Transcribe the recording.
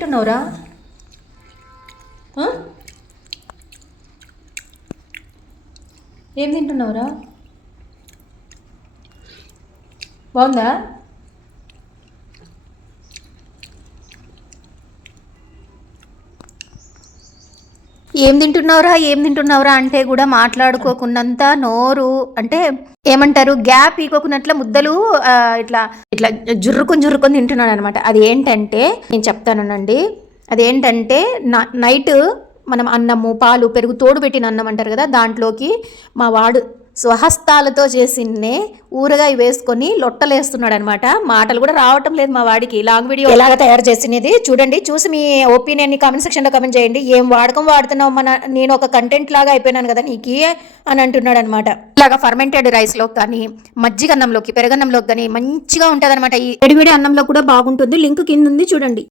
తింటున్నావురా? ఏం తింటున్నావురా? బాగుందా? ఏం తింటున్నావురా అంటే కూడా మాట్లాడుకోకున్నంత నోరు అంటే ఏమంటారు, గ్యాప్ ఈకోకున్నట్ల ముద్దలు ఇట్లా ఇట్లా జుర్రుకొని తింటున్నాడు అనమాట. అది ఏంటంటే నేను చెప్తానండి. అదేంటంటే నైట్ మనం అన్నము పాలు పెరుగు తోడు పెట్టిన అన్నం అంటారు కదా, దాంట్లోకి మా వాడు స్వహస్తాలతో చేసిన్నే ఊరగాయ వేసుకొని లొట్టలేస్తున్నాడు అనమాట. మాటలు కూడా రావటం లేదు మా వాడికి. లాంగ్ వీడియో ఎలాగ తయారు చేసినది చూడండి, చూసి మీ ఒపీనియన్ని కామెంట్ సెక్షన్లో కామెంట్ చేయండి. ఏం వాడకం వాడుతున్నావు, నేను ఒక కంటెంట్ లాగా అయిపోయినాను కదా నీకు అని అంటున్నాడు అనమాట. ఇలాగా ఫర్మెంటెడ్ రైస్లోకి కానీ మజ్జిగ అన్నంలోకి పెరగన్నంలోకి కానీ మంచిగా ఉంటుంది అనమాట. ఈ వేడివేడి అన్నంలో కూడా బాగుంటుంది. లింక్ కింద ఉంది చూడండి.